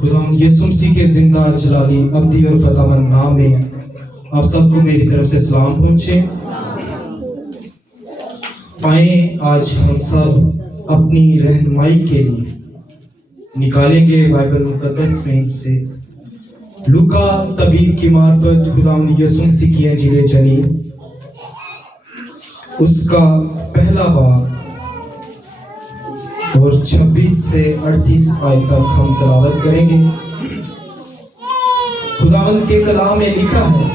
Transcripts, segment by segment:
खुदावंद यीशु मसीह के जिंदा जलाली अब्दी और फतामंद नाम में आप सबको मेरी तरफ से सलाम पहुंचे। आए आज हम सब अपनी रहनुमाई के लिए निकालेंगे बाइबल मुकद्दस में से लूका तबीब की मार्फत खुदावंद यीशु मसीह की इंजील चली उसका पहला बाब और 26 से 38 आयत तक हम तिलावत करेंगे। खुदावंद के कलाम में लिखा है,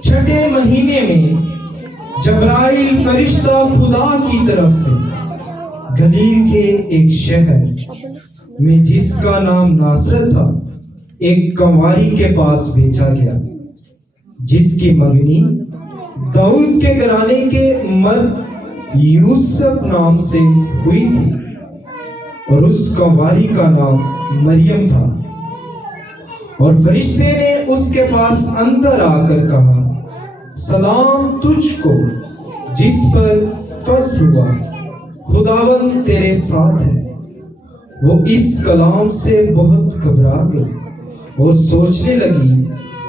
छठे महीने में जबराइल फरिश्ता खुदा की तरफ से गलील के एक शहर में जिसका नाम नासरत था एक कंवारी के पास भेजा गया, जिसकी मंगनी दाऊद के घराने के मर्द यूसुफ नाम से हुई थी और उस कंवारी का नाम मरियम था। और फरिश्ते ने उसके पास अंदर आकर कहा, सलाम तुझको जिस पर फज़्ल हुआ, खुदावंद तेरे साथ है। वो इस कलाम से बहुत घबरा गई और सोचने लगी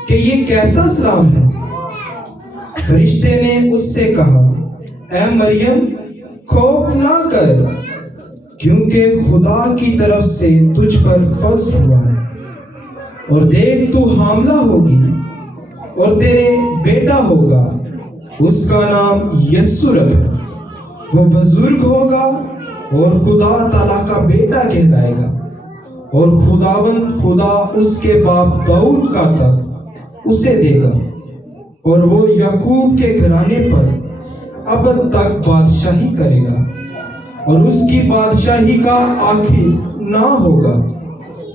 कि ये कैसा सलाम है। फरिश्ते ने उससे कहा, ऐ मरियम खौफ ना कर, क्योंकि खुदा की तरफ से तुझ पर फज़्ल हुआ है। और देख तू हामला होगी और तेरे बेटा होगा, उसका नाम यीशु रखना। वो बुजुर्ग होगा और खुदा ताला का बेटा कहलाएगा। और खुदावंद खुदा उसके बाप दाऊद का तख्त उसे देगा और वो याकूब के घराने पर अब तक बादशाही करेगा और उसकी बादशाही का आखिर ना होगा।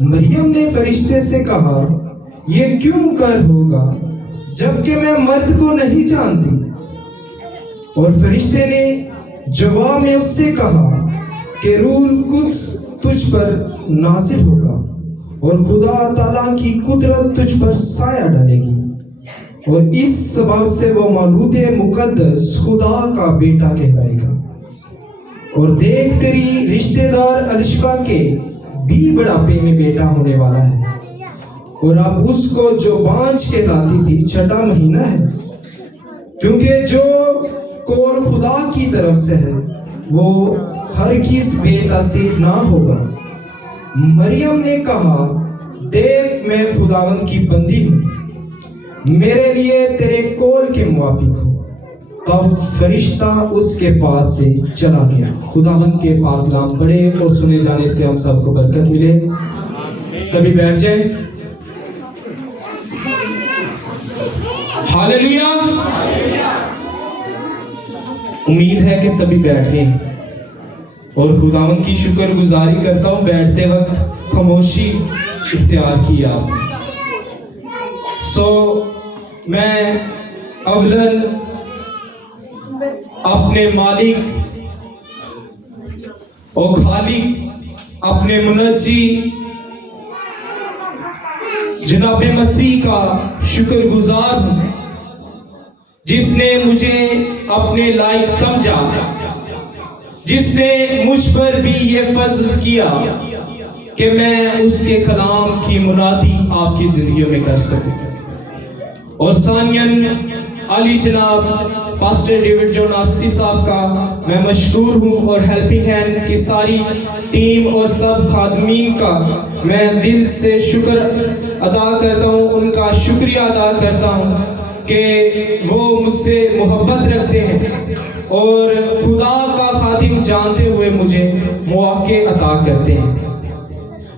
मरियम ने फरिश्ते से कहा, ये क्यों कर होगा जबकि मैं मर्द को नहीं जानती। और फरिश्ते ने जवाब में उससे कहा कि रूह कुद्स तुझ पर नाजिल होगा और खुदा ताला की कुदरत तुझ पर साया डालेगी और इस सबब से वो मौलूद मुकद्दस खुदा का बेटा कहलाएगा। और देख तेरी रिश्तेदार अलिशबा के भी बुढ़ापे में बेटा होने वाला है और अब उसको जो बांझ कहलाती थी छठा महीना है, क्योंकि जो कौल खुदा की तरफ से है वो हरगिज़ बेतसीर ना होगा। मरियम ने कहा, देख मैं खुदावंद की बंदी हूँ, मेरे लिए तेरे कौल के मुवाफिक हो। तब फरिश्ता उसके पास से चला गया। खुदावंद के पाक नाम पढ़े और सुने जाने से हम सबको बरकत मिले। सभी बैठ जाए। हालेलुया। उम्मीद है कि सभी बैठे हैं और खुदावंद की शुक्रगुजारी करता हूँ बैठते वक्त खामोशी इख्तियार की आपने। मैं अवलन अपने मालिक और खालिक अपने मुनज्जी जनाब मसीह का शुक्रगुजार हूं, जिसने मुझे अपने लायक समझा, जिसने मुझ पर भी ये फज़्ल किया कि मैं उसके कलाम की मुनादी आपकी जिंदगी में कर सकूं। और सानियन अली जनाब पास्टर डेविड जो नासी साहब का मैं मशकूर हूँ और हेल्पिंग हैंड की सारी टीम और सब खादमीन का मैं दिल से शुक्र अदा करता हूँ, उनका शुक्रिया अदा करता हूँ कि वो मुझसे मोहब्बत रखते हैं और खुदा का खादिम जानते हुए मुझे मौके अता करते हैं।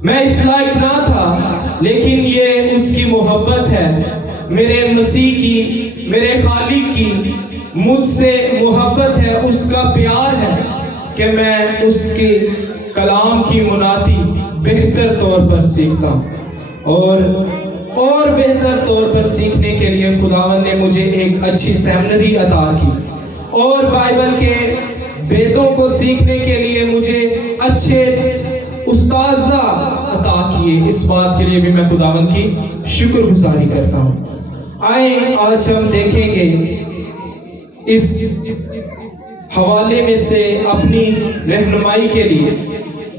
मैं इस लायक ना था, लेकिन ये उसकी मोहब्बत है, मेरे मसीह की, मेरे खालिक की मुझसे मोहब्बत है, उसका प्यार है कि मैं उसके कलाम की मुनादी बेहतर तौर पर सीखता हूँ। और बेहतर तौर पर सीखने के लिए खुदावंद ने मुझे एक अच्छी सेमिनरी अता की और बाइबल के वेदों को सीखने के लिए मुझे अच्छे उस्ताज़ा अता किए। इस बात के लिए भी मैं खुदावंद की शुक्रगुजारी करता हूँ। आए आज हम देखेंगे इस हवाले में से अपनी रहनुमाई के लिए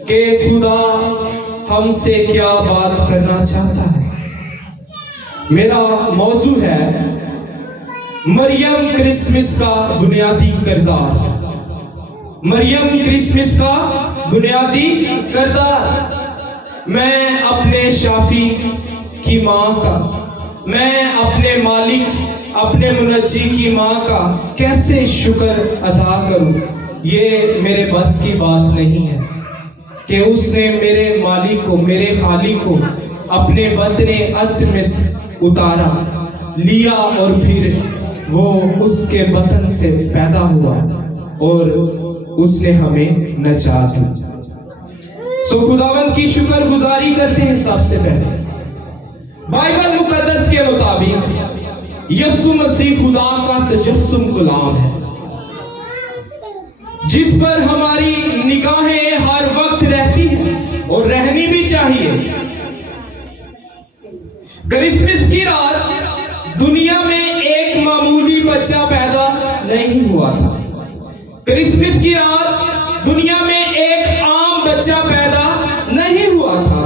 कि खुदा हमसे क्या बात करना चाहता है। मेरा मौजू है मरियम क्रिसमस का बुनियादी किरदार। मरियम क्रिसमस का बुनियादी किरदार। मैं अपने शाफी की माँ का, मैं अपने मालिक, अपने मुनज्जी की माँ का कैसे शुक्र अदा करूं। ये मेरे बस की बात नहीं है कि उसने मेरे मालिक को, मेरे खालिक को अपने बदने अत में उतारा, लिया और फिर वो उसके बतन से पैदा हुआ और उसने हमें नजात दी। सो खुदावंद की शुक्रगुजारी करते हैं। सबसे पहले बाइबल मुकद्दस के मुताबिक यीशु मसीह खुदा का तजस्सुम गुलाम है, जिस पर हमारी निगाहें हर वक्त रहती हैं और रहनी भी चाहिए। क्रिसमस की रात दुनिया में एक मामूली बच्चा पैदा नहीं हुआ था। क्रिसमस की रात दुनिया में एक आम बच्चा पैदा नहीं हुआ था,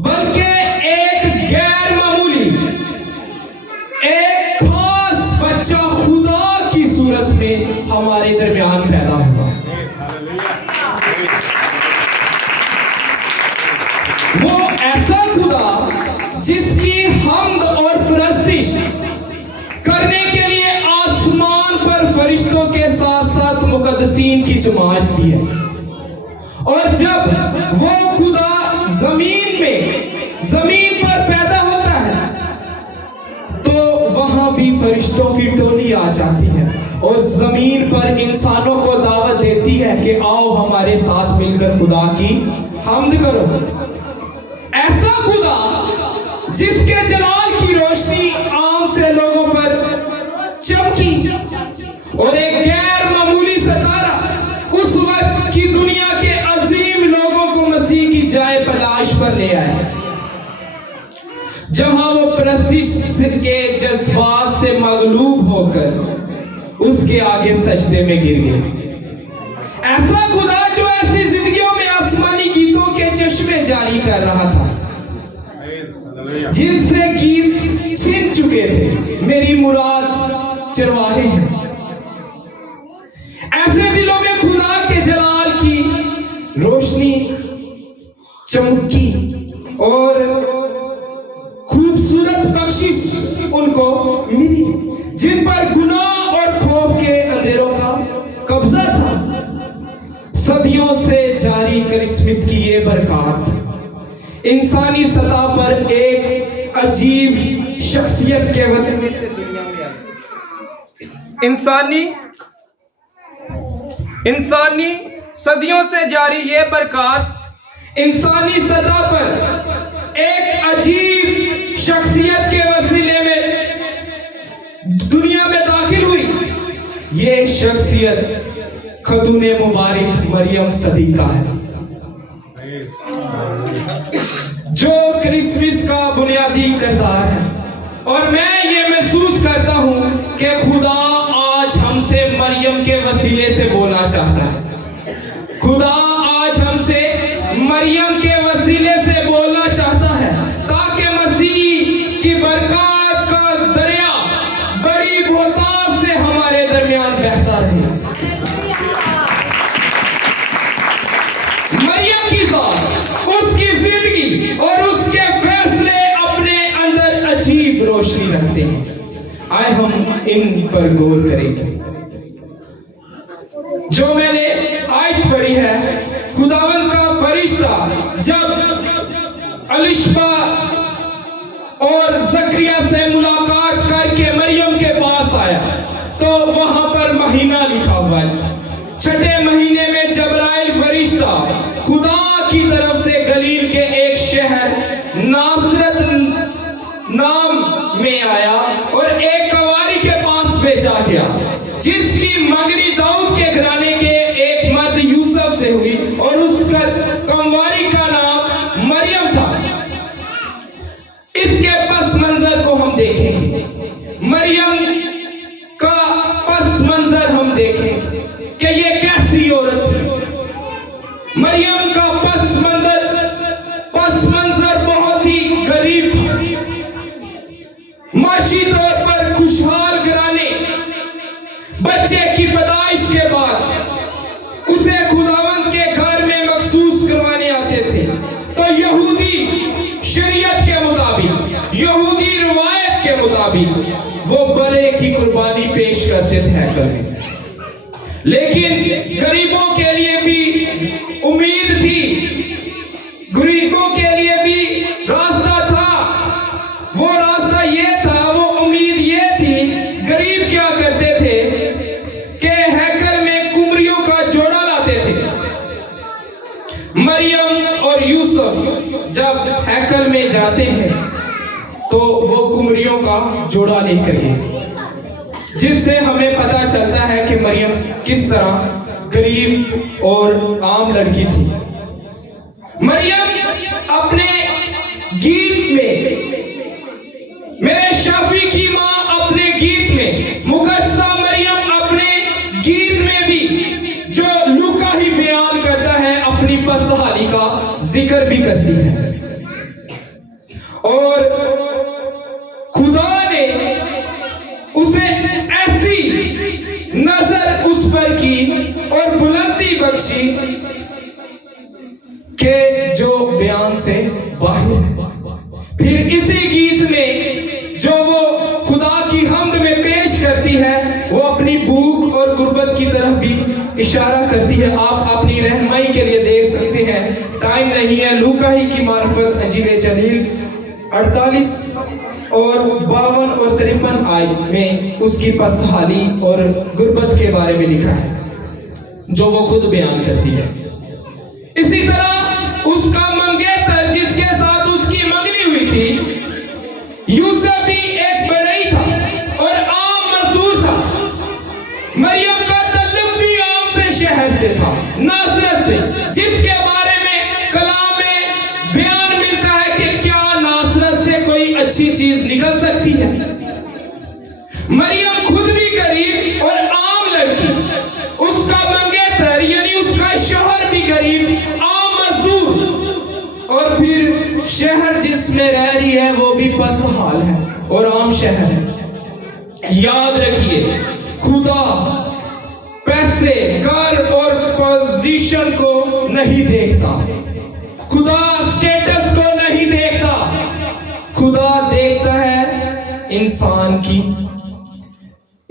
बल्कि एक गैर मामूली, एक खास बच्चा खुदा की सूरत में हमारे दरमियान पैदा हुआ। वो ऐसा खुदा जिसकी हमद और परस्तिश करने के लिए आसमान पर फरिश्तों के साथ साथ मुकद्दसीन की जमात भी है। और जब वो खुदा जमीन पर पैदा होता है तो वहां भी फरिश्तों की टोली आ जाती है और जमीन पर इंसानों को दावत देती है कि आओ हमारे साथ मिलकर खुदा की हमद करो। ऐसा खुदा जिसके जलाल की रोशनी आम से लोगों पर चमकी और एक गैर मामूली सितारा उस वक्त की दुनिया के अजीम लोगों को मसीह की जाए पैदाइश पर ले आए, जहां वो परस्तिश के जज्बात से मगलूब होकर उसके आगे सजदे में गिर गए। ऐसा खुदा जो ऐसी जिंदगियों में आसमानी गीतों के चश्मे जारी कर रहा था, जिनसे गीत छिन चुके थे। मेरी मुराद चरवाहे हैं। ऐसे दिलों में खुदा के जलाल की रोशनी चमकी और खूबसूरत बख्शिश उनको मिली, जिन पर गुनाह और खौफ के अंधेरों का कब्जा था। सदियों से जारी क्रिसमस की ये बरकत इंसानी सतह पर एक अजीब शख्सियत के वतन से दुनिया में आई। इंसानी सदियों से जारी ये बरकत इंसानी सतह पर एक अजीब शख्सियत के वसीले में दुनिया में दाखिल हुई। ये शख्सियत खतूने मुबारक मरियम सदीका है, जो क्रिसमस का बुनियादी किरदार है। और मैं ये महसूस करता हूं कि खुदा आज हमसे मरियम के वसीले से बोलना चाहता है। खुदा आज हमसे मरियम के वसीले से बोलना चाहता है, ताकि मसीह की बरकत का दरिया बड़ी बहुतायत से हमारे दरमियान बहता रहे। मरियम की जात, उसकी जिंदगी और उसके फैसले अपने अंदर अजीब रोशनी रखते हैं। आए हम इन पर गौर करेंगे। जो मैंने आयत पढ़ी है, खुदावंद का फरिश्ता जब अलिशबा और जकरिया से मुलाकात करके मरियम के पास आया तो वहां पर महीना लिखा हुआ है। छठे महीने में जबराइल फरिश्ता खुदा की तरफ से गलील के एक शहर नासरत नाम में आया और एक कंवारी के पास भेजा गया, जिसकी मंगनी दाऊद के घराने के एक मर्द यूसुफ से हुई और उसका कंवारी का नाम मरियम था। इसके पस मंजर को हम देखेंगे, मरियम का पस मंजर हम देखेंगे कि ये कैसी औरत थी। मरियम का पस मंजर माशी तौर पर खुशहाल घराने बच्चे की पैदाइश के बाद उसे खुदावंद के घर में मखसूस करवाने आते थे, तो यहूदी शरीयत के मुताबिक, यहूदी रिवायत के मुताबिक वो बड़े की कुर्बानी पेश करते थे हैकल में। लेकिन गरीबों के लिए भी उम्मीद थी, गरीबों के लिए भी रास्ता था। वो रास्ता ये था, वो उम्मीद ये थी। गरीब क्या करते थे कि हैकल में कुमरियों का जोड़ा लाते थे। मरियम और यूसुफ जब हैकल में जाते हैं तो वो कुमरियों का जोड़ा लेकर गए, जिससे हमें पता चलता है कि मरियम किस तरह गरीब और आम लड़की थी। मरियम अपने गीत में, मेरे शाफी की मां अपने गीत में, मुकद्दसा मरियम अपने गीत में भी जो लूका ही बयान करता है, अपनी पस्तहाली का जिक्र भी करती है। और खुदा ने उसे ऐसी नजर उस पर की और बुलंदी बख्शी के जो बयान से बाहर है। फिर इसी गीत में जो वो खुदा की हम्द में पेश करती है, वो अपनी भूख और गुर्बत की तरफ भी इशारा करती है। आप अपनी रहनुमाई के लिए देख सकते हैं, टाइम नहीं है। लूका ही की मार्फत अंजील जलील 48 और 52 और 53 आयत में उसकी पस्तहाली और गुर्बत के बारे में लिखा है, जो वो खुद बयान करती है। इसी तरह उसका मंगेतर जिसके साथ उसकी मंगनी हुई थी, यूसुफ भी एक बड़ई था और आम मजदूर था। मरियम का तल्लुक भी आम से शहर से था, नासरत से, जिसके बारे में कलाम में बयान मिलता है कि क्या नासरत से कोई अच्छी चीज निकल सकती है। मरियम खुद भी गरीब और आम लड़की, उसका मंगेतर यानी उसका शौहर भी गरीब, आम मजदूर, और फिर शहर जिसमें रह रही है वो भी पस्तहाल है और आम शहर है। याद रखिए, खुदा पैसे, घर और पोजीशन को नहीं देखता, खुदा स्टेटस को नहीं देखता, खुदा देखता है इंसान की,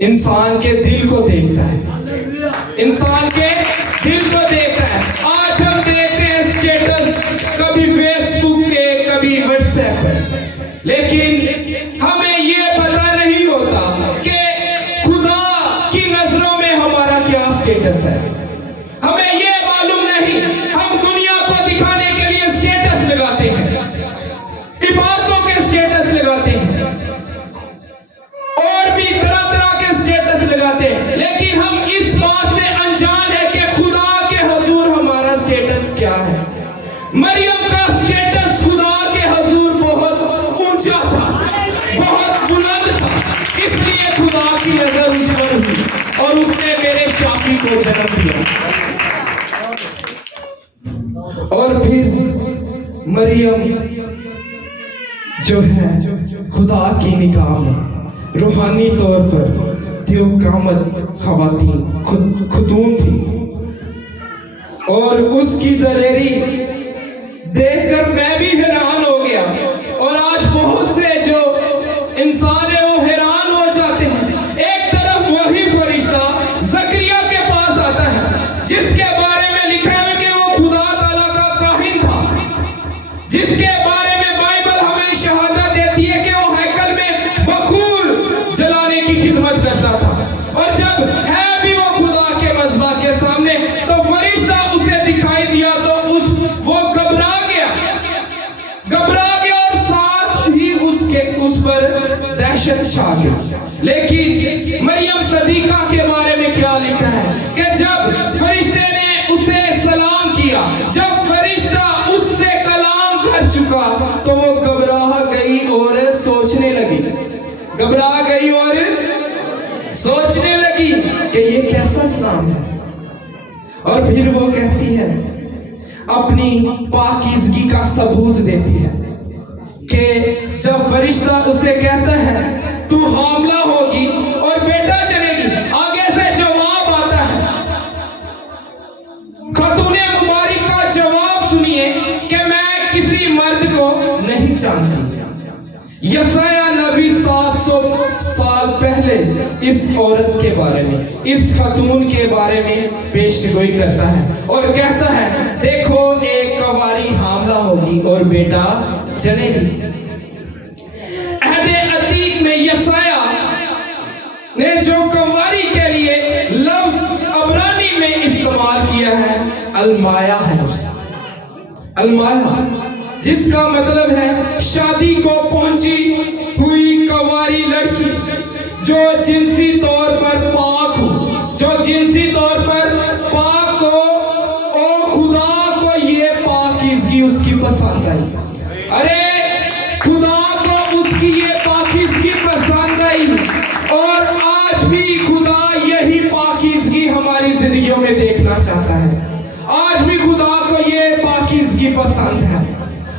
इंसान के दिल को देखता है, इंसान के दिल को देखता है। आज हम देखते हैं स्टेटस कभी फेसबुक पे, कभी व्हाट्सएप पर, लेकिन हमें ये पता नहीं होता कि खुदा की नजरों में हमारा क्या स्टेटस है। हमें ये मालूम नहीं। हम दुनिया को दिखाने के लिए स्टेटस लगाते हैं, इबादतों के स्टेटस लगाते हैं और भी तरह तरह के स्टेटस लगाते हैं, लेकिन हम इस बात से अनजान है कि खुदा के हुजूर हमारा स्टेटस क्या है। मरियम का स्टेटस खुदा के हुजूर बहुत ऊंचा था, बहुत बुलंद था, इसलिए खुदा की नजर उस पर हुई और उसने मेरे शाफी को जन्म दिया। और फिर मरियम जो है खुदा की निगाह में रूहानी तौर पर दियोकामत खवातीन खुतून थी, और उसकी दलेरी देखकर मैं भी हैरान हो गया। और आज बहुत से जो इंसान है वो हैरान हो जाते हैं। एक तरफ वही फरिश्ता जकरिया के पास आता है, जिसके बारे में लिखा है कि वो खुदा ताला का काहिन था, जिसके बारे में बाइबल हमें शहादत देती है कि वो हैकल में बखूर जलाने की खिदमत करता था। और जब है भी वो खुदा के मज़बा के सामने, तो फरिश्ता उसे दिखाई दिया तो वो घबरा गया और साथ ही उस पर दहशत छा गई। लेकिन मरियम सदीका के बारे में क्या लिखा है कि जब फरिश्ते ने उसे सलाम किया, जब फरिश्ता उससे कलाम कर चुका, तो वो घबरा गई और सोचने लगी, घबरा गई और सोचने लगी कि ये कैसा सलाम है। और फिर वो कहती है, अपनी पाकीज़गी का सबूत देती है कि जब फरिश्ता उसे कहता है तू हामला होगी और बेटा जनेगी। आगे से जवाब आता है, खातूने मुबारक का जवाब सुनिए कि मैं किसी मर्द को नहीं जानती। यसाया नबी 700 साल पहले इस औरत के बारे में, इस खातून के बारे में पेशगोई करता है और कहता है, देखो एक कवारी हामला होगी और बेटा जनेगी। अहदे अतीक में यसाया ने जो कवारी के लिए लफ्ज अबरानी में इस्तेमाल किया है, अलमाया है उसका, अलमाया, जिसका मतलब है शादी को पहुंची हुई कवारी लड़की जो जिनसी तौर पर पाक हो, जो जिनसी तौर पर पाक हो। ओ खुदा को ये पाकीज़गी उसकी पसंद आई, अरे खुदा को उसकी ये पाकीज़गी पसंद आई। और आज भी खुदा यही पाकीज़गी हमारी जिंदगियों में देखना चाहता है। आज भी खुदा को ये पाकीज़गी पसंद है।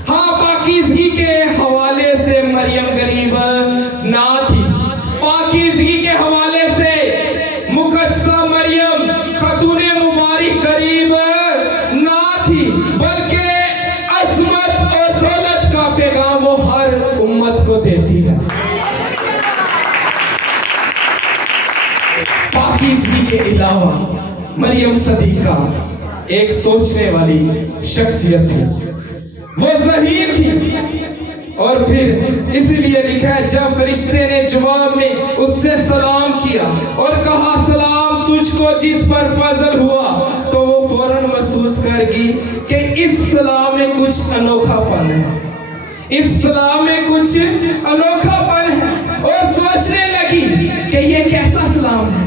हाँ, पाकीज़गी के हवाले से मरियम गरीब ना थी, पाकीज़गी के हवाले से मुकद्दसा मरियम खातूने मुबारक गरीब ना थी, बल्कि अज़मत और दौलत का पैगाम वो हर उम्मत को देती है। पाकीज़गी के अलावा मरियम सदीका एक सोचने वाली शख्सियत थी, वो ज़हीन थी। और फिर इसीलिए लिखा है, जब फरिश्ते ने जवाब में उससे सलाम किया और कहा, सलाम तुझको जिस पर फजल हुआ, तो वो फौरन महसूस करेगी कि इस सलाम में कुछ अनोखापन है, इस सलाम में कुछ अनोखापन है। और सोचने लगी कि ये कैसा सलाम है।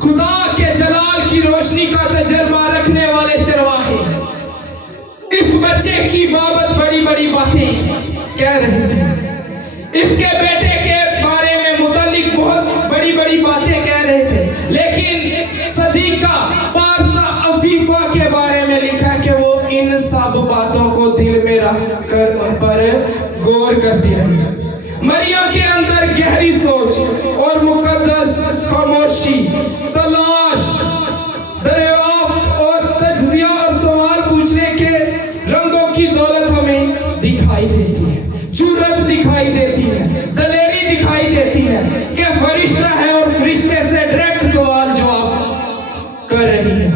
खुदा के जलाल की रोशनी का तजर्बा रखने वाले चरवाहे इस बच्चे की बाबत बड़ी बड़ी बातें कह रहे थे, इसके बेटे के बारे में मुतालिक बहुत बड़ी बड़ी बातें कह रहे थे। लेकिन सदीका पारसा अफीफा के बारे में लिखा कि वो इन सब बातों को दिल में रख कर उन पर गौर करती रही। मरियम के अंदर गहरी सोच और मुकद्दस खामोशी, तलाश, दरियाफ्त और तज्जिया और सवाल पूछने के रंगों की दौलत हमें दिखाई देती है, जुर्रत दिखाई देती है, दलेरी दिखाई देती है कि फरिश्ता है और फरिश्ते से डायरेक्ट सवाल जवाब कर रही है।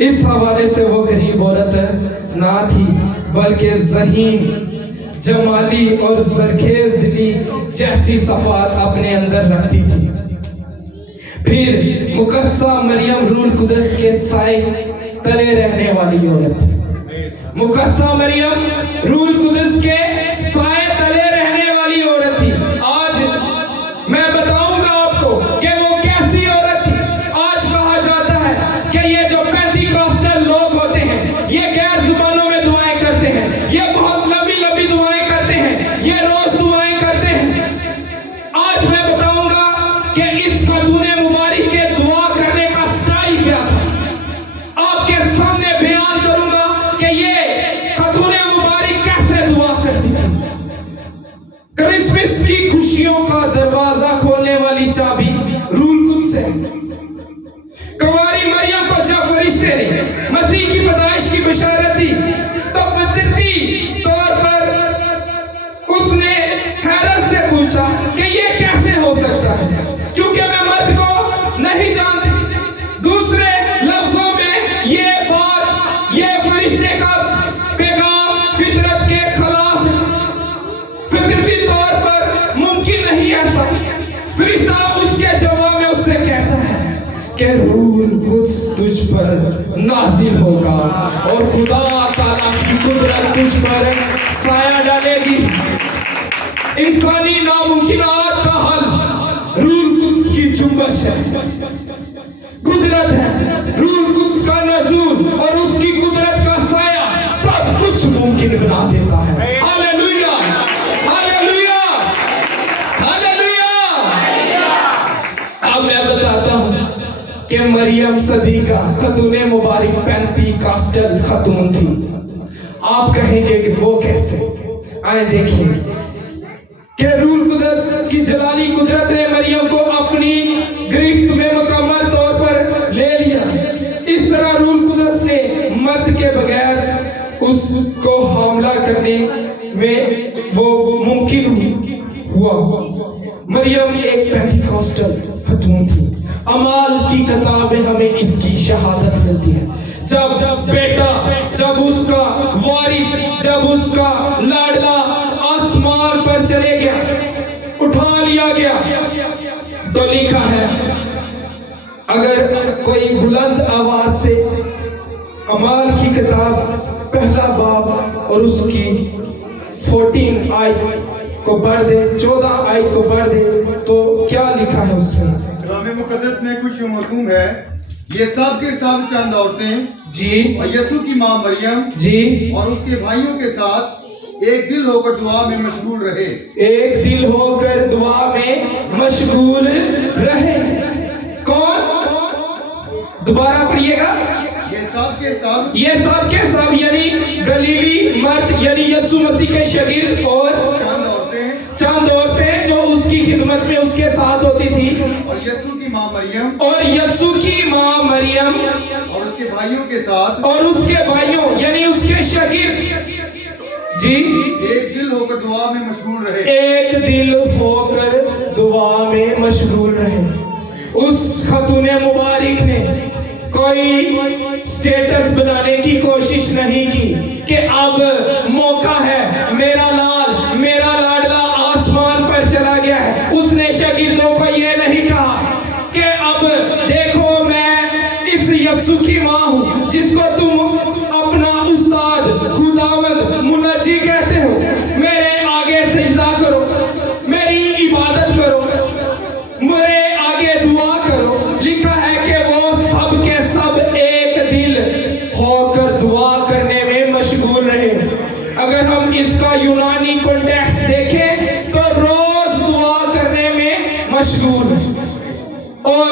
इस हवाले से वो गरीब औरत ना थी, बल्कि ज़हीन, जमाली और जरखेज दिली जैसी सफात अपने अंदर रखती थी। फिर मुकद्दसा मरियम रूह कुदस के साए तले रहने वाली औरत, मुकद्दसा मरियम रूह कुदस के साए तले रहने वाली औरत थी। आज मैं बताऊंगा आपको कि वो कैसी औरत थी। आज कहा जाता है कि ये जो पेंटिकॉस्टल लोग होते हैं, ये गैर जुबानों में दुआएं करते हैं, ये बहुत लंबी लंबी दुआएं करते हैं, ये रोज दुआएं करते हैं। आज मैं बताऊंगा कि इस खातूने मुबारक के दुआ करने का स्टाइल क्या था। आपके सामने बयान करूंगा कि ये खातूने मुबारक कैसे दुआ करती थी। क्रिसमस की खुशियों का दरवाजा खोलने वाली चाबी रूह कुद्स है। कुंवारी मरियम को जब फरिश्ते ने मसीह की पैदाइश की बशारत दी, तो फितरती तौर पर उसने हैरत से पूछा कि ये कैसे हो सकता है, क्योंकि मैं मर्द को नहीं जानती। दूसरे लफ्जों में ये बात, ये फरिश्ते का पैगाम फितरत के खिलाफ है, फितरती तौर पर मुमकिन नहीं ऐसा। फरिश्ता उसके जवाब में उससे कहता है कि रूह कुद्स तुझ पर नाज़िल होगा और खुदा ताला की कुदरत तुझ पर साया डालेगी। इंसानी नामुमकिनात का हल रूह कुद्स की जुम्बश है, कुदरत है। रूह कुद्स का नज़ूल और उसकी कुदरत का साया सब कुछ मुमकिन बना देता है। Hallelujah, hallelujah, hallelujah. अब मैं बताता हूं कि मरियम सदीका खातूने मुबारक पेंटिकॉस्टल खातून थी। आप कहेंगे कि वो कैसे? आए देखिए कि रूह कुद्स की जलाली कुदरत ने मरियम को अपनी गिरफ्त में मुकम्मल तौर पर ले लिया। इस तरह रूह कुदस ने मर्द के बगैर उसको हमला करने में वो मुमकिन हुआ। मरियम एक पेंटिकॉस्टल खतून थी। अमाल की किताब में हमें इसकी शहादत मिलती है। जब बेटा, जब उसका वारिस, जब उसका लाडला आसमान पर चले गया, उठा लिया गया, तो लिखा है, अगर कोई बुलंद आवाज से अमाल की किताब पहला बाब और उसकी 14 आयत को पढ़ दे, 14 आयत को पढ़ दे, तो क्या लिखा है उसमें? कलाम मुकद्दस में कुछ मरकूम है, ये सब के सब चंद औरतें जी और यीशु की मां मरियम जी और उसके भाइयों के साथ एक दिल होकर दुआ में मशगूल रहे। एक दिल होकर दुआ में मशगूल रहे। कौन? दोबारा पढ़िएगा। ये सब के सब, ये सब के सब यानी गलीली मर्द यानी यीशु मसीह के शागिर्द और चंद औरतें जो उसकी खिदमत में उसके साथ होती थी, और यीशु की मां मरियम और यीशु की मां मरियम और उसके भाइयों के साथ, और उसके भाइयों यानी उसके शागिर्द जी एक दिल होकर दुआ में मशगूल रहे। एक दिल होकर दुआ में मशगूल रहे। उस खतूने मुबारक ने कोई स्टेटस बनाने की कोशिश नहीं की कि अब मौका है, मेरा लाल, मेरा लाडला आसमान पर चला गया है। उसने शागिर्दों को यह नहीं कहा कि अब देखो मैं इस यीशु की मां हूं जिसको तुम अपना उस्ताद, खुदावंद, मुनज्जी कहते हो, मेरे आगे सजदा करो, मेरी इबादत करो, मेरे आगे दुआ करो। लिखा है कि वो सब के सब एक दिल होकर दुआ करने में मशगूल रहे। अगर हम इसका यूनानी कॉन्टेक्स्ट देखें तो रोज दुआ करने में मशगूल। और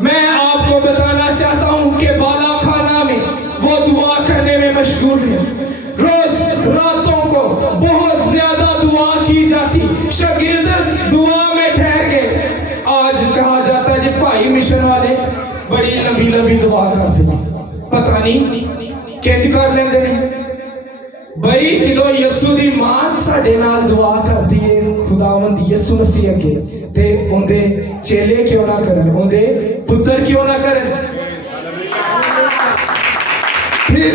मैं आपको बताना चाहता हूं कि बाला खाना में वो दुआ करने में मशगूल है। रोज रातों को बहुत ज्यादा दुआ की जाती, शागिर्द दुआ में ठहर गए। आज कहा जाता है जी भाई मिशन वाले बड़ी लंबी लंबी दुआ करते हैं, पता नहीं किंज कर लेंदे ने भाई। जो यीशु दी मां साडे नाल दुआ करदी है खुदावंद यीशु मसीह अगे, ते उनदे चेले क्यों ना करन, उनदे पुत्र क्यों ना करन। फिर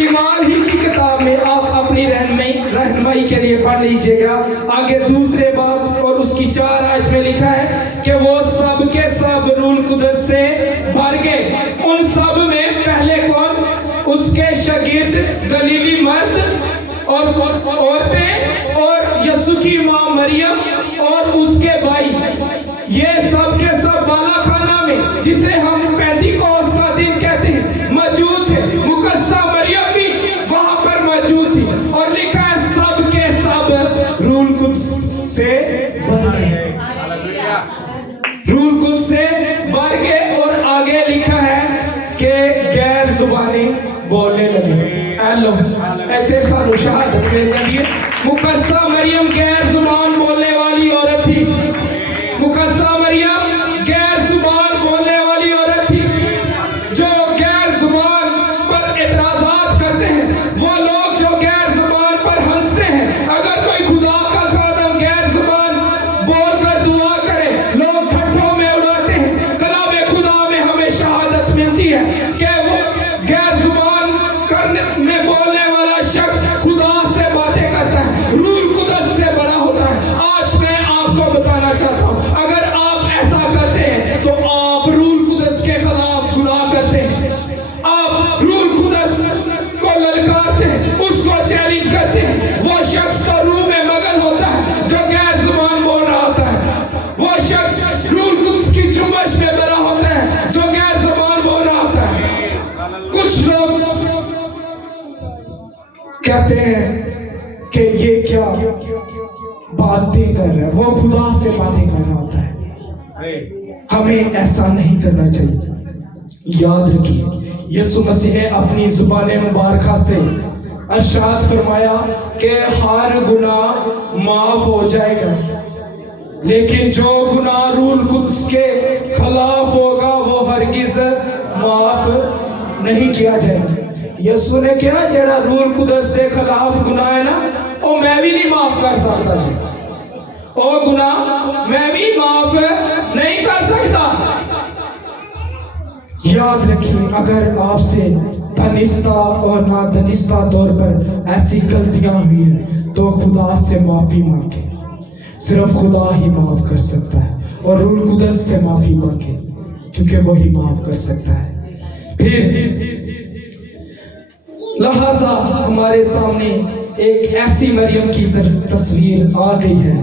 इमाल ही की किताब में आप अपनी रहनुमाई के लिए पढ़ लीजिएगा। आगे दूसरे बाब और उसकी 4 आयत में लिखा है कि वो सब के सब रूह कुदस से भर गए। उन सब में पहले कौन? उसके शागिर्द, गलीली मर्द और औरतें और यीशु की मां मरियम और उसके भाई, ये सब के सब बाला खाना में, जिसे हम पेंटिकोस का दिन कहते हैं, मौजूद थे। मुकद्दसा मरियम भी वहां पर मौजूद थी। और लिखा है सब के सब रूह कुद्स से भर गए, रूह कुद्स से भर गए। और आगे लिखा है कि गैर जुबानी बोलने लगे। हेलो, ऐसे सानू शहादत मिल जाती है। मुकद्दसा मरियम गैर जुबान बोलने वाली औरत थी। मुकद्दसा मरियम गैर जुबान बोलने वाली औरत थी। जो गैर जुबान पर एतराजात करते हैं, वो लोग जो गैर जुबान पर हंसते हैं, अगर कोई खुदा का खादम गैर जुबान बोलकर दुआ करे, लोग ठट्ठों में उड़ाते हैं। कलामे खुदा में हमें शहादत मिलती है कि वो गैर जुबान करने में बोलने वाला शख्स खुदा से बातें करता है, रूह कुदस से बड़ा होता है। आज मैं आपको बताना चाहता हूं, अगर आप ऐसा करते हैं तो आप रूह कुदस के खिलाफ गुनाह करते हैं। आप रूह कुदस को ललकारते हैं, उसको चैलेंज करते हैं। वो शख्स तो रूह में मगन होता है जो गैर जुबान बोल रहा होता है। वो शख्स रूह कुदस की जुम्मश में बड़ा होता है जो गैर जुबान बोल रहा होता है। कुछ लोग कहते हैं कि ये क्या बातें कर रहा है, वो खुदा से बातें कर रहा होता है। हमें ऐसा नहीं करना चाहिए। याद रखिए, यीशु मसीह ने अपनी जुबान मुबारका से इरशाद फरमाया कि हर गुनाह माफ हो जाएगा। लेकिन जो गुनाह रूल कुद्स के खिलाफ होगा वो हरगिज माफ नहीं किया जाएगा। यीशु ने कहा जेड़ा रूल कुद्स के खिलाफ गुनाह है ना वो मैं भी नहीं माफ कर सकता जी, वो गुनाह मैं भी माफ नहीं कर सकता। याद रखिए, अगर आपसे तनिस्ता और नादनिस्ता तौर पर ऐसी गलतियां हुई है तो खुदा से माफी मांगे। सिर्फ खुदा ही माफ कर सकता है और रूल कुदस से माफी मांगे क्योंकि वो ही माफ कर सकता है। फिर लिहाजा हमारे सामने एक ऐसी मरियम की तस्वीर आ गई है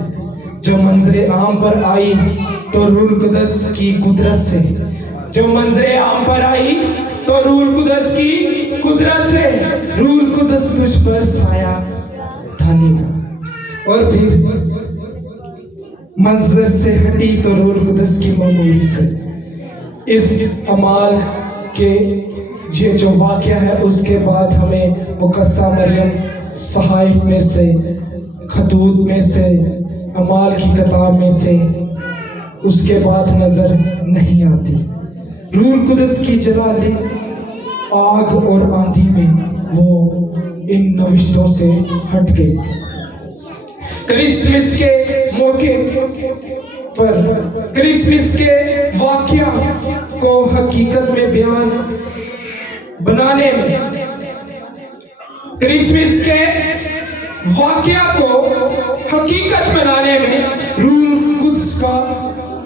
जो मंजरे आम पर आई तो रूल कुदस की कुदरत से, जो मंजरे आम पर आई तो रूल कुदस की कुदरत से, रूल कुदस तुझ पर साया डालेगा। और फिर मंजर से हटी तो रूल कुदस की मामूली से। इस अमाल के ये जो वाक़या है उसके बाद हमें मुकस्सा मरियम सहाइफ में से, खतूत में से, अमाल की किताब में से उसके बाद नजर नहीं आती। रूल कुदस की जलाली आग और आंधी में वो इन नविश्तों से हट गई। क्रिसमस के मौके पर, क्रिसमस के वाक़या को हकीकत में बयान बनाने में, क्रिसमस के वाक़या को हकीकत बनाने में रूल कुद्स का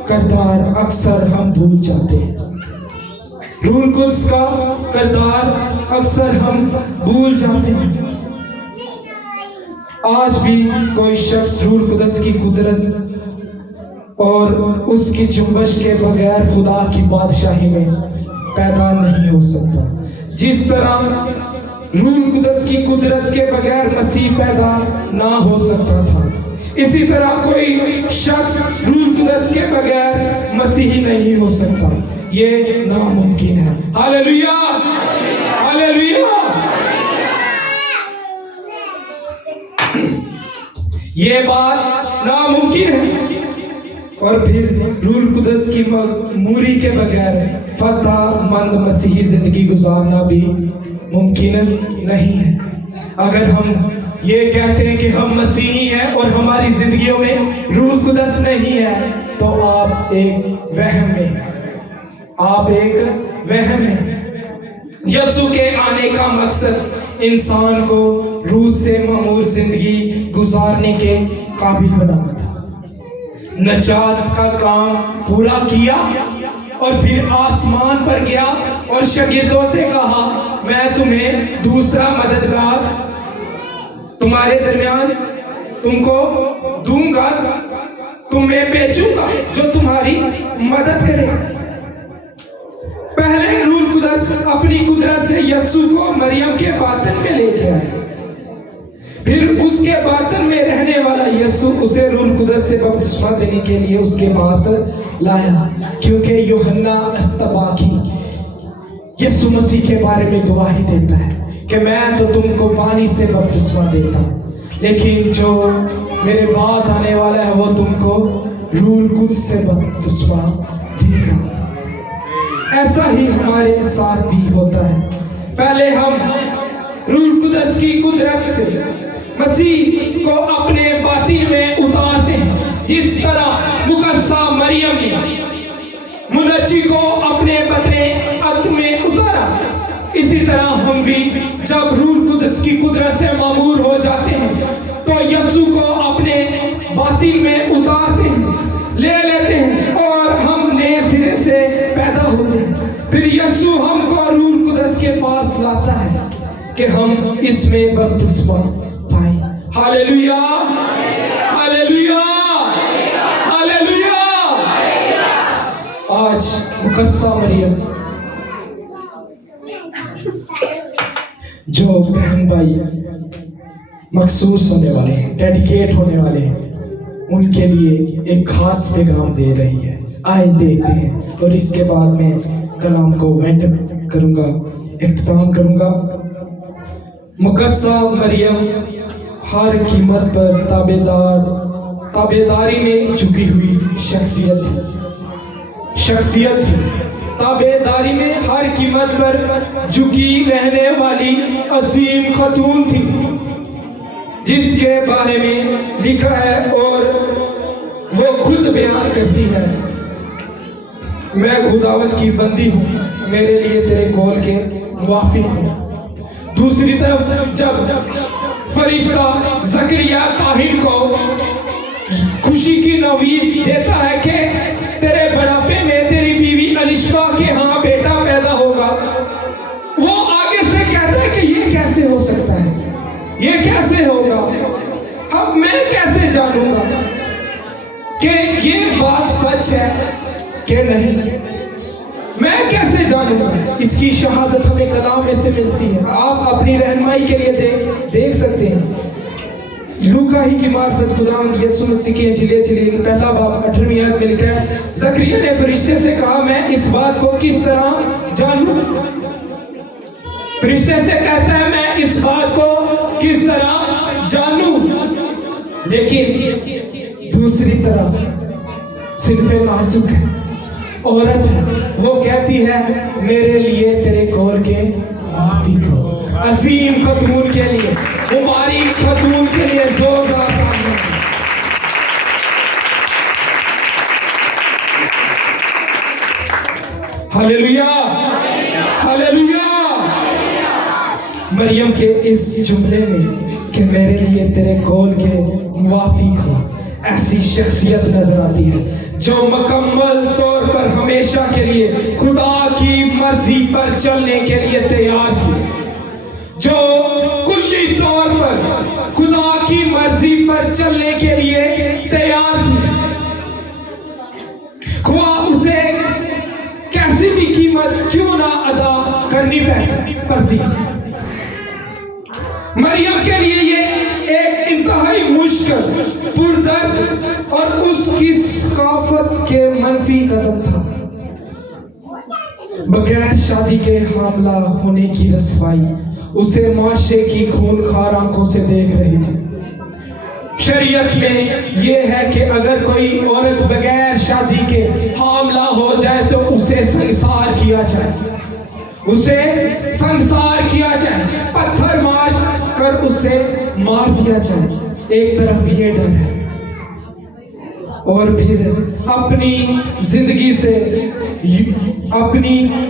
किरदार अक्सर हम भूल जाते हैं। रूल कुद्स का किरदार अक्सर हम भूल जाते हैं। आज भी कोई शख्स रूल कुदस की कुदरत और उसकी जुम्बश के बगैर खुदा की बादशाही में पैदा नहीं हो सकता। जिस तरह रूल कुदस की कुदरत के बगैर मसीह पैदा ना हो सकता था, इसी तरह कोई शख्स रूल कुदस के बगैर मसीही नहीं हो सकता। ये नामुमकिन है। Hallelujah, hallelujah. ये बात नामुमकिन है। और फिर रूल कुदस की मूरी के बगैर फतह मंद मसीही जिंदगी गुजारना भी मुमकिन नहीं है। अगर हम ये कहते हैं कि हम मसीही हैं और हमारी जिंदगियों में रूल कुदस नहीं है तो आप एक वहम में हैं, आप एक वहम में। यीशु के आने का मकसद इंसान को रूह से मामूर जिंदगी गुजारने के काबिल बनाना था। नजात का काम पूरा किया और फिर आसमान पर गया और शागिर्दों से कहा, मैं तुम्हें दूसरा मददगार तुम्हारे दरमियान तुमको दूंगा, तुम्हें भेजूंगा जो तुम्हारी मदद करेगा। पहले रूल कुदस अपनी कुदरत से यीशु को मरियम के बातन में लेके आए, फिर उसके बातन में रहने वाला यीशु उसे रूल कुदस से बपतिस्मा देने के लिए उसके पास लाया, क्योंकि यूहन्ना अस्तबाकी यीशु मसीह के बारे में गवाही देता है कि मैं तो तुमको पानी से बपतिस्मा देता हूं, लेकिन जो मेरे बाद आने वाला है वो तुमको रूल कुदस से बपतिस्मा देगा। ऐसा ही हमारे साथ भी होता है। पहले हम रूल कुदस की कुदरत से मसीह को अपने बातिन में उतारते हैं, जिस तरह मुकद्दसा मरियम ने मुनज्जी को अपने बदले अत में उतारा, इसी तरह हम भी जब रूल कुदस की कुदरत से मामूर हो जाते हैं तो यीशु को अपने बातिन में उतारते हैं, ले लेते हैं और हम नए सिरे से पैदा होते हैं। फिर यीशु हमको रूल कुदस के पास लाता है कि हम इसमें बपतिस्मा पाएं। Hallelujah, hallelujah, hallelujah. आज मुकद्दसा मरियम जो बहन भाई मखसूस होने वाले हैं, डेडिकेट होने वाले हैं, उनके लिए एक खास पैगाम दे रही है। आए देखते हैं और इसके बाद में कलाम को वेंड करूंगा, इख्तिताम करूंगा। मुकद्दसा मरियम हर कीमत पर ताबेदार ताबेदारी में झुकी हुई शख्सियत थी। ताबेदारी में हर कीमत पर झुकी रहने वाली असीम खतून थी, जिसके बारे में लिखा है और वो खुद बयान करती है, मैं खुदावंद की बंदी हूँ, मेरे लिए तेरे कौल के मुवाफिक हूँ। दूसरी तरफ जब फरिश्ता जकरिया काहिन को खुशी की नवीद देता है कि तेरे बुढ़ापे में तेरी बीवी अलिशबा के यहाँ बेटा पैदा होगा, वो आगे से कहता है कि ये कैसे हो सकता है, ये कैसे होगा, अब मैं कैसे जानूंगा कि ये बात सच है कि नहीं, मैं कैसे जानूंगा। इसकी शहादत हमें कलाम में से मिलती है। आप अपनी रहनुमाई के लिए देख सकते हैं। लूका ही की मार्फत खुदावंद यीशु मसीह की इंजील पहला बाब 18वीं आयत में लिखा है, जकरिया ने फरिश्ते से कहा, मैं इस बात को किस तरह जानूं। फरिश्ते से कहता है, मैं इस बात को किस तरह जानूं। लेकिन दूसरी तरफ सिर्फ नाजुक है, औरत है, वो कहती है, मेरे लिए तेरे कौल के मुवाफिक हो। अजीम खतून के लिए, मुबारक खतून के लिए जोरदार तालियां। Hallelujah, hallelujah. मरियम के इस जुमले में कि मेरे लिए तेरे कौल के मुवाफिक हो, ऐसी शख्सियत नजर आती है जो मुकम्मल तौर पर हमेशा के लिए खुदा की मर्जी पर चलने के लिए तैयार थी, जो कुल्ली तौर पर खुदा की मर्जी पर चलने के लिए तैयार थी, खुदा उसे कैसी भी कीमत क्यों ना अदा करनी पड़ती। मरियम के लिए ये एक इंतहाई मुश्किल, पुरदर्द और उसकी सकाफत के मनफी कदम था। बगैर शादी के हामला होने की रसवाई उसे माशरे की खूनखार आंखों से देख रही थी। शरीयत में यह है कि अगर कोई औरत बगैर शादी के हामला हो जाए तो उसे संसार किया जाए, उसे संसार किया जाए, पत्थर मार कर उसे मार दिया जाए। एक तरफ ये डर है और फिर अपनी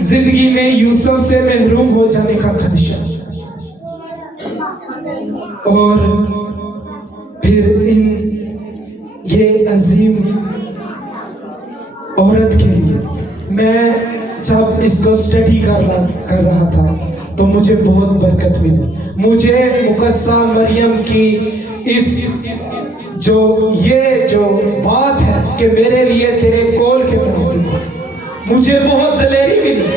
जिंदगी में यूसुफ से महरूम हो जाने का खदशा, और फिर ये अजीम औरत के लिए मैं जब इसको स्टडी कर रहा था तो मुझे बहुत बरकत मिली। मुझे मुकद्दसा मरियम की जो बात है कि मेरे लिए तेरे कौल के मुताबिक, मुझे बहुत दलेरी मिली।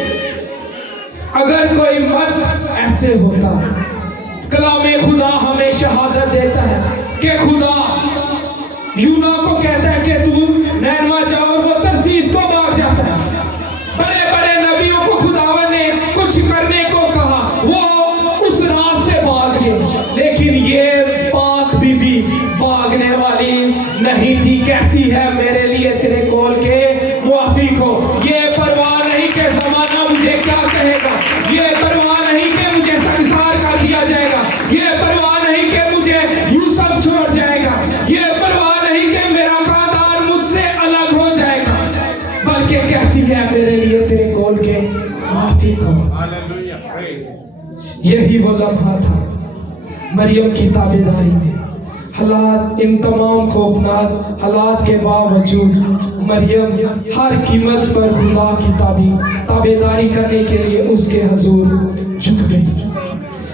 अगर कोई मर्द ऐसे होता, कलाम खुदा हमें शहादत देता है कि खुदा यूना को कहता है कि तू नैनवा जाओ, और वो तरसीस को भाग जाता है। बड़े बड़े नबियों को खुदावन ने कुछ करने को कहा, वो उस राह से भाग गए, लेकिन ये पाक बीबी भागने वाली नहीं थी। कहती है मेरे लिए तेरे कौल के मुवाफिक हो। ये परवाह नहीं कि जमाना मुझे क्या कहेगा, ये परवाह नहीं कि मुझे संसार कर दिया जाएगा, ये परवाह नहीं कि मुझे यूसुफ छोड़ जाएगा, ये परवाह नहीं कि मेरा खानदान मुझसे अलग हो जाएगा, बल्कि कहती है मेरे लिए तेरे कौल के मुवाफिक हो। यही वो लम्हा था मरियम की ताबेदारी में। हालात, इन तमाम खौफनाक हालात के बावजूद मरियम हर कीमत पर खुदा की ताबेदारी करने के लिए उसके हुजूर झुक गई।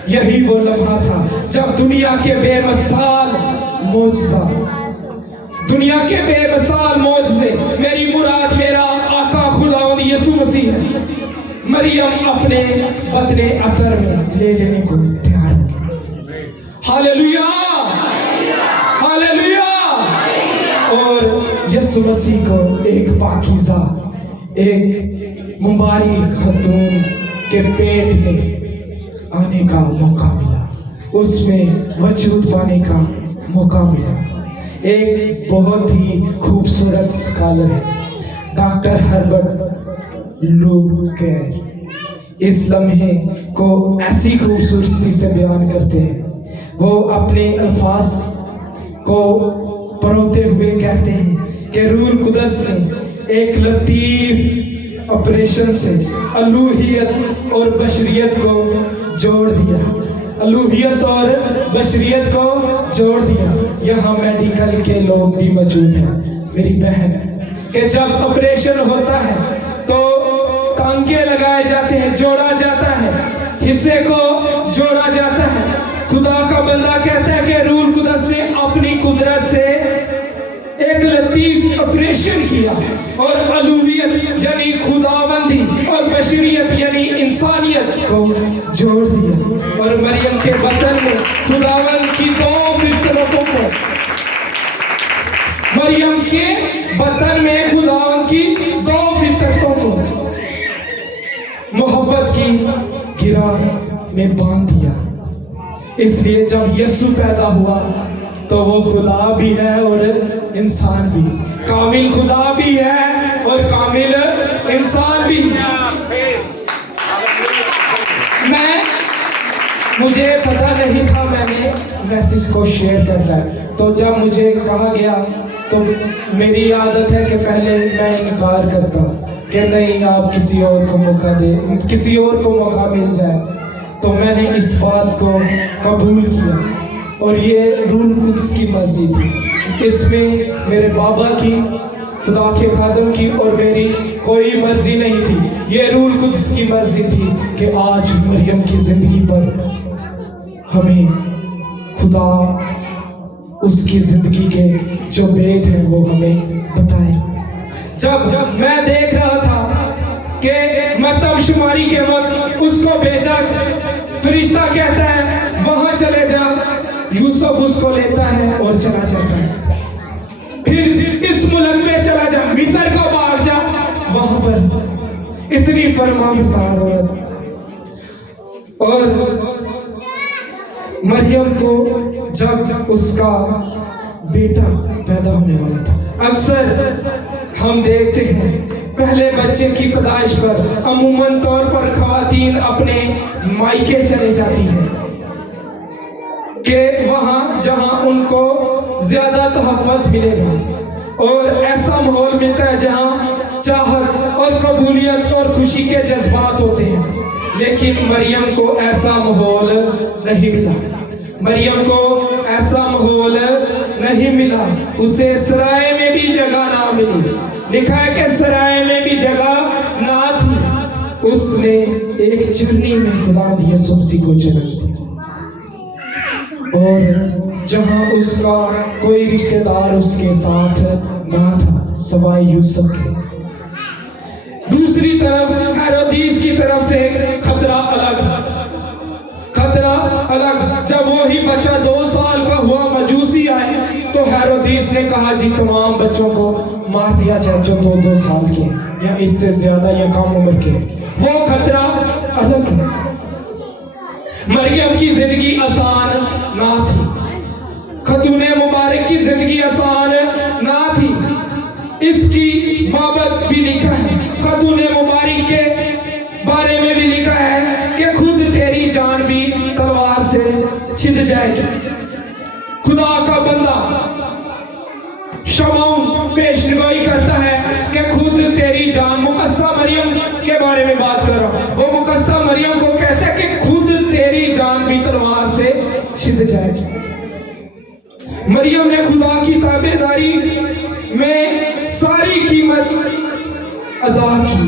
यही वो लम्हा था जब दुनिया के बेमिसाल मौजज़े, मेरी मुराद मेरा आका खुदावंद यीशु मसीह है, मरियम अपने बतने अतर में ले लेने को तैयार हो। Hallelujah, hallelujah. और यीशु मसीह को एक पाकीज़ा, एक मुबारक खतून के पेट में आने का मौका मिला, उसमें वजूद पाने का मौका मिला। एक बहुत ही खूबसूरत स्कॉलर है, डॉक्टर हर्बर्ट लुकेर इस लम्हे को ऐसी खूबसूरती से बयान करते हैं। वो अपने अल्फाज को परोते हुए कहते हैं कि रूह कुदस ने एक लतीफ ऑपरेशन से अलूहियत और बशरियत को जोड़ दिया, अलूहियत और बशरियत को जोड़ दिया। यहाँ मेडिकल के लोग भी मौजूद हैं मेरी बहन, कि जब ऑपरेशन होता है तो टांके लगाए जाते हैं, जोड़ा जाता है, हिस्से को जोड़ा जाता है। खुदा का बंदा कहता है कि रूह कुदस ने अपनी कुदरत से एक लतीफ ऑपरेशन किया और अलूहियत यानी खुदाबंदी और बशरियत यानी इंसानियत को जोड़ दिया। और मरियम के बदन में खुदावंद की दो फितरतों को, मरियम के बदन में खुदावंद की दो फितरतों को मोहब्बत की गिरा में बांध दिया। इसलिए जब यीशु पैदा हुआ तो वो खुदा भी है और इंसान भी, कामिल खुदा भी है और कामिल इंसान भी। मुझे पता नहीं था मैंने मैसेज को शेयर करना है, तो जब मुझे कहा गया तो मेरी आदत है कि पहले मैं इनकार करता कि नहीं, आप किसी और को मौका दे, किसी और को मौका मिल जाए। तो मैंने इस बात को कबूल किया और ये रूह कुद्स की मर्जी थी। इसमें मेरे बाबा की, खुदा के खादम की और मेरी कोई मर्जी नहीं थी। ये रूह कुद्स की मर्जी थी कि आज मरियम की जिंदगी पर हमें खुदा उसकी जिंदगी के जो भेद हैं वो हमें बताए। जब मैं देख रहा था कि मरदमशुमारी के वक्त उसको भेजा, फरिश्ता कहता है वहां चले जा, यूसुफ उसको लेता है और चला जाता है। फिर इस मुल्क में चला जा, मिस्र को भाग जा, वहां पर इतनी फरमाबरदार औरत। और मरियम को जब उसका बेटा पैदा होने वाला था, अक्सर हम देखते हैं पहले बच्चे की पैदाइश पर अमूमन तौर पर खवातीन अपने मायके चले जाती हैं कि वहां जहां उनको ज्यादा तहफ़्फ़ुज़ मिलेगा और ऐसा माहौल मिलता है जहां चाहत और कबूलियत और खुशी के जज्बात होते हैं। लेकिन मरियम को ऐसा माहौल नहीं मिला, मरियम को ऐसा माहौल नहीं मिला। उसे सराय में भी जगह ना मिली। लिखा है कि सराय में भी जगह ना थी। उसने एक चिमनी में खुदा यीशु मसीह को जन्म दिया और जहां उसका कोई रिश्तेदार उसके साथ ना था सवाए यूसुफ के। दूसरी तरफ हेरोदीस की तरफ से खतरा अलग, खतरा अलग। जब वो ही बच्चा 2 साल का हुआ, मजूसी आए तो हेरोदीस ने कहा जी तमाम बच्चों को मार दिया जाए जो 2-2 साल के या इससे ज्यादा या कम उम्र के। वो खतरा अलग है। मरियम की जिंदगी आसान ना थी, खतूने मुबारक की जिंदगी आसान ना थी। इसकी बाबत भी लिखा है, खतूने मुबारक के बारे में भी लिखा है कि खुद तेरी जान भी तलवार से छिद जाएगी। खुदा का बंदा शमौन पेशगोई करता है कि खुद तेरी जान, मुकस्सा मरियम के बारे में बात कर रहा हूं, वो मुकस्सा मरियम को कहता है कि खुद तेरी जान भी तलवार से छिद जाएगी। मरियम ने खुदा की ताबेदारी में सारी कीमत अदा की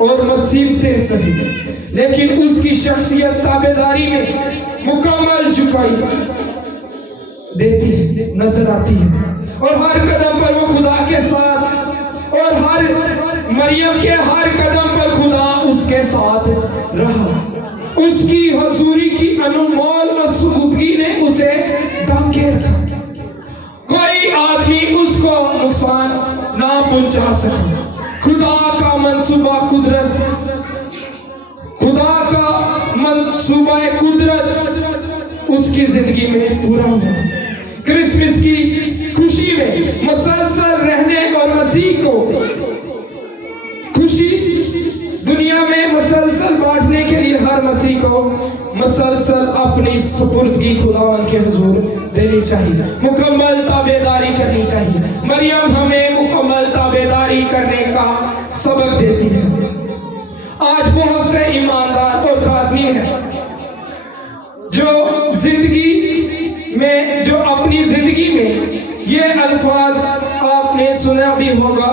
और मुसीबतें सही, लेकिन उसकी शख्सियत ताबेदारी में मुकम्मल झुकाई देती नजर आती है। और हर कदम पर वो खुदा के साथ, और हर मरियम के हर कदम पर खुदा उसके साथ रहा। उसकी हजूरी की अनमोल मसबूतगी ने उसे ढांके रखा। कोई आदमी उसको नुकसान ना पहुंचा सका। खुदा का मंसूबा कुदरत, खुदा का मंसूबा कुदरत उसकी जिंदगी में पूरा हुआ। क्रिसमस की खुशी में मुसलसल रहने और मसीह को खुशी दुनिया में मुसलसल बांटने के लिए हर मसीह को मुसलसल अपनी सुपुर्दगी खुदावन के हुजूर देनी चाहिए, मुकम्मल ताबेदारी करनी चाहिए। मरियम हमें मुकम्मल ताबेदारी करने का सबक देती है। आज बहुत से ईमानदार और खातमीन हैं जो जिंदगी में, जो अपनी जिंदगी में ये अल्फाज आपने सुना भी होगा,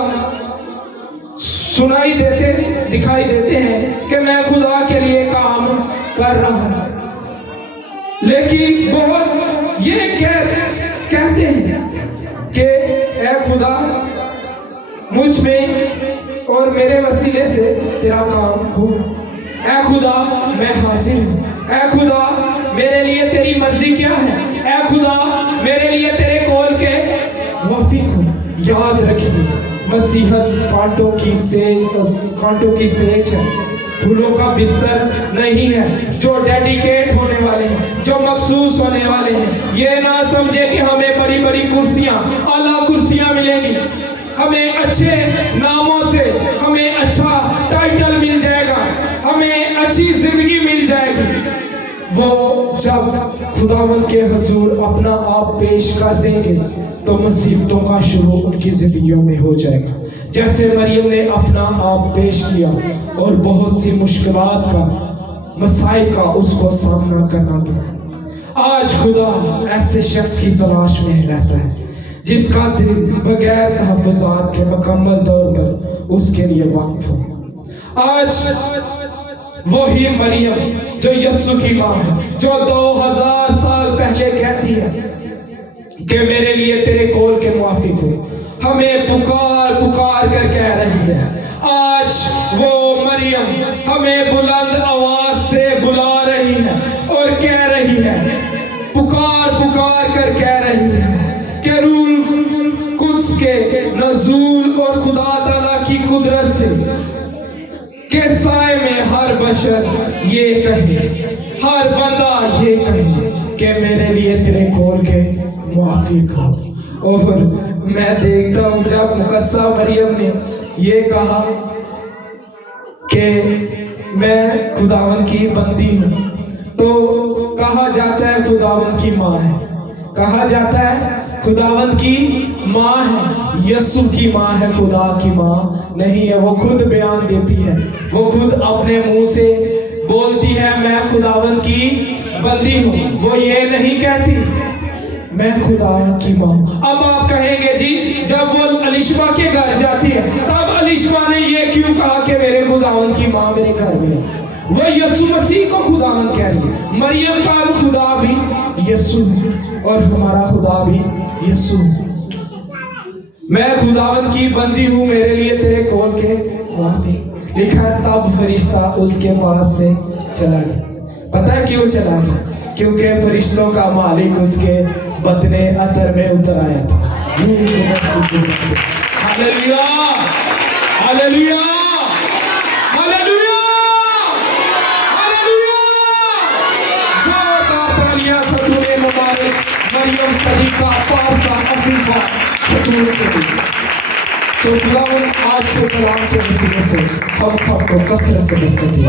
सुनाई देते, दिखाई देते हैं कि मैं खुदा के लिए काम कर रहा हूं, लेकिन बहुत ये कहते हैं कि ए खुदा मुझ में और मेरे वसीले से तेरा काम हो, ए खुदा मैं हाजिर हूं, ए खुदा मेरे लिए तेरी मर्जी क्या है, ए खुदा मेरे लिए तेरे कौल के मुवाफिक हो। याद रखिए मसीहत कांटों की सेज है, फूलों का बिस्तर नहीं है। जो डेडिकेट होने वाले हैं, जो मखसूस होने वाले हैं, ये ना समझे कि हमें बड़ी बड़ी कुर्सियां, आला कुर्सियां मिलेंगी, हमें अच्छे नामों से हमें अच्छा टाइटल मिल जाएगा, हमें अच्छी जिंदगी मिल जाएगी। वो जब खुदावंद के हुजूर अपना आप पेश कर देंगे तो मुसीबतों का शुरू उनकी जिंदगियों में हो जाएगा, जैसे मरियम ने अपना आप पेश किया और बहुत सी मुश्किलात का, मसाइब का उसको सामना करना पड़ा। आज खुदा ऐसे शख्स की तलाश में रहता है जिसका दिल बगैर तहफ़्फ़ुज़ात के मुकम्मल तौर पर उसके लिए वाक़िफ़ हो। आज वही मरियम जो यस्सु की माँ है, जो 2000 साल पहले कहती है कि मेरे लिए तेरे कौल के मुवाफिक हो, हमें पुकार पुकार कर कह रही है। आज वो मरियम हमें बुलंद आवाज से बुला रही है और कह रही है, पुकार पुकार कर कह रही है कि रूह कुद्स के नज़ूल और खुदा ताला की कुदरत से के साए में हर बशर ये कहे, हर बंदा ये कहे कि मेरे लिए तेरे कौल के मुवाफिक हो। और मैं देखता हूं जब मुकस्सा मरियम ने ये कहा कि मैं खुदावन की बंदी हूं, तो कहा जाता है खुदावन की माँ है, कहा जाता है खुदावन की माँ है, यस्सु की माँ है, खुदा की माँ नहीं है। वो खुद बयान देती है, वो खुद अपने मुंह से बोलती है मैं खुदावन की बंदी हूँ, वो ये नहीं कहती मैं खुदा की माँ। अब आप कहेंगे जी जब वो अलिशबा के घर जाती है तब अलिशबा ने ये क्यों कहा कि मेरे खुदावन की माँ मेरे घर में है? वो यस्सु मसीह को खुदावन कह रही है। मरियम का खुदा भी यस्सु और हमारा खुदा भी यस्सु। मैं खुदावन की बंदी हूँ, मेरे लिए तेरे कौल के मुवाफिक। लिखा तब फरिश्ता उसके पास से चला गया। पता है क्यों चला गया? क्योंकि फरिश्तों का मालिक उसके बदने अतर में उतर आया था। Hallelujah, hallelujah, hallelujah, hallelujah. जोरदार तालियां सतूरे मुबारक मरियम सदीका पारसा अफरीका सतूर के लिए। तो खुदावन आज के कलाम के वसीले से हम सबको कसरत से बरकत दे।